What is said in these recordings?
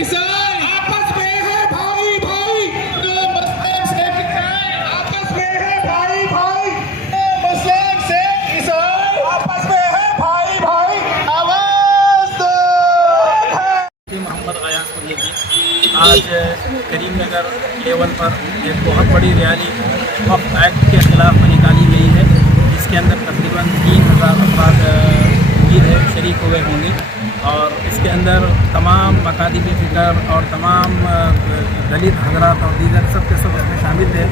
ईसाई आपस में है भाई भाई, मुस्लिम सिख आपस में है भाई भाई, मुस्लिम सिख ईसाई आपस में है भाई भाई, आवाज दो। मोहम्मद अयाज को लेके आज करीम नगर लेवल पर एक बहुत बड़ी रैली वक्फ एक्ट के ख़िलाफ़ निकाली गई है, जिसके अंदर तकरीबन 3000 अफराद उम्मीद है शरीक हुए होंगे। और इसके अंदर तमाम मकादिबी फ़िक्र और तमाम दलित हजरात और दीगर सब के सब इसमें शामिल थे,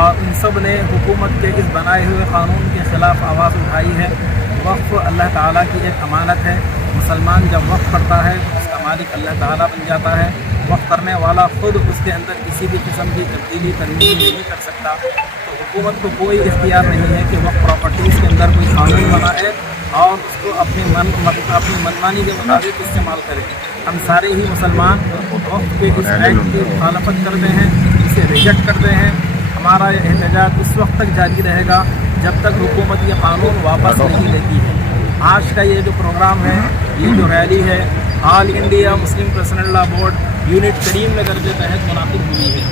और इन सब ने हुकूमत के इस बनाए हुए क़ानून के ख़िलाफ़ आवाज़ उठाई है। वक्फ़ अल्लाह ताला की एक अमानत है। मुसलमान जब वक्फ़ करता है उसका मालिक अल्लाह ताला बन जाता है। वक्फ़ करने वाला ख़ुद उसके अंदर किसी भी किस्म की तब्दीली तरमीम नहीं कर सकता। तो हुकूमत को कोई इख्तियार नहीं है कि वक्फ़ प्रॉपर्टीज़ के अंदर कोई कानून बनाए और उसको अपनी मनमानी के मुताबिक इस्तेमाल करें। हम सारे ही मुसलमान वक्फ़ के इस एक्ट की मुखालफत करते हैं, इसे रिजेक्ट करते हैं। हमारा यह एहतजाज उस वक्त तक जारी रहेगा जब तक हुकूमत ये कानून वापस नहीं लेती है। आज का ये जो प्रोग्राम है, ये जो रैली है, all India Muslim personal law board unit Karimnagar के तहत मुनाकिद हुई है।